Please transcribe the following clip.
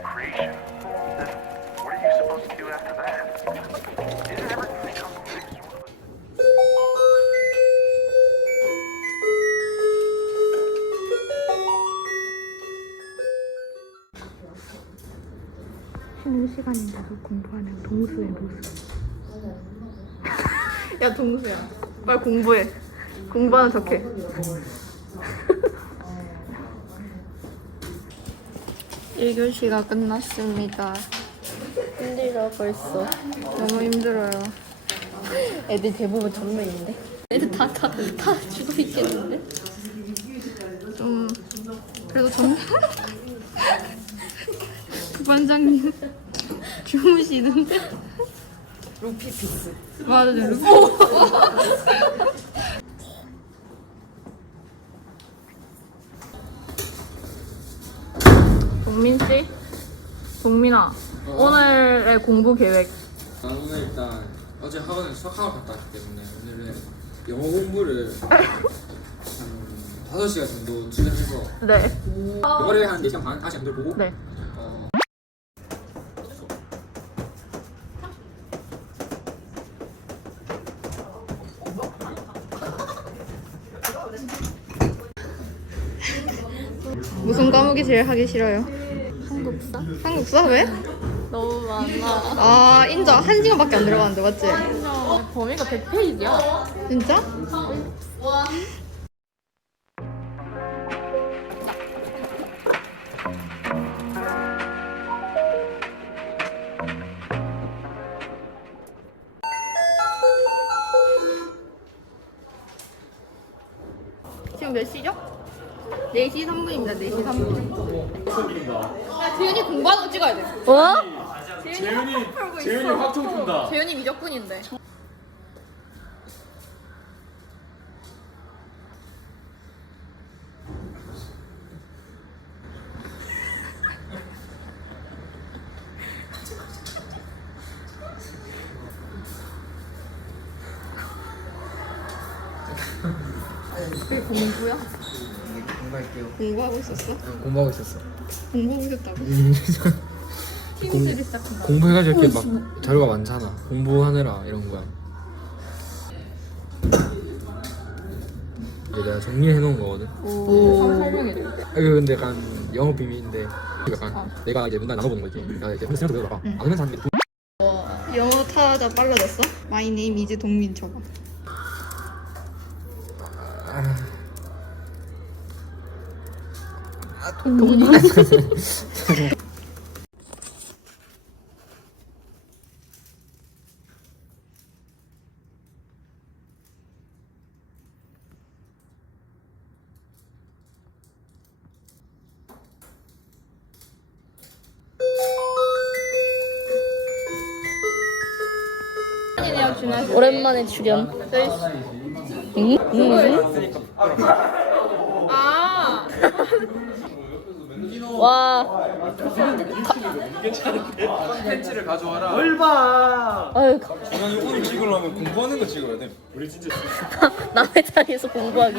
creation, then what are you supposed to do after that? Isn't everything comes next sort of a 쉬는 시간인데도 공부하는 동수의 모습. 야 동수야, 빨리 공부해. 공부하는 척해. 일교시가 끝났습니다. 힘들어 벌써. 너무 힘들어요. 애들 대부분 전면인데. 애들 다 다 다 죽어 있겠는데. 좀 그래도 정 부반장님 주무시는데 루피 피스. 맞아 루피 동민 씨, 동민아 오늘의 공부 계획. 난 오늘 일단 어제 학원에 수학학을 갔다 왔기 때문에 오늘은 영어 공부를 한 5시간 정도 투자해서 네, 영어를 한 4시간 반 다시 안들 보고. 네. 어, 무슨 과목이 제일 하기 싫어요? 한국사? 한국사 왜? 너무 많아. 아 인정 한 시간밖에 안 들어갔는데 맞지? 범위가 100페이지야. 진짜? 지금 몇 시죠? 4시 3분입니다. 4시 3분. 야, 재현이 공부하는 거 찍어야 돼. 어? 재현이 재현이 확통 푼다. 재현이 미적분인데. 그게 공부야? 공부할게요 공부하고 있었어? 공부하고 있었어 공부하고 있었다고? 시작한 거. 공부해가지고 이렇게 막 자료가 많잖아 공부하느라 이런 거야 이게 내가 정리해 놓은 거거든 오. 설명해줘. 아, 이거 근데 약간 영어 비밀인데 약간 내가 이제 문단 나눠보는 거지 내가 이제 혼자 생각해 보다가 안 하는 사람들이 영어 타자 빨라졌어? My name is 동민 쳐봐. 동민? 오랜만에 출연. 응? 응? 아. 와. 펜치를 가져와라 아유, 아니 오늘 찍으려면 공부하는 거 찍어야 돼 우리 진짜 남의 자리에서 공부하기.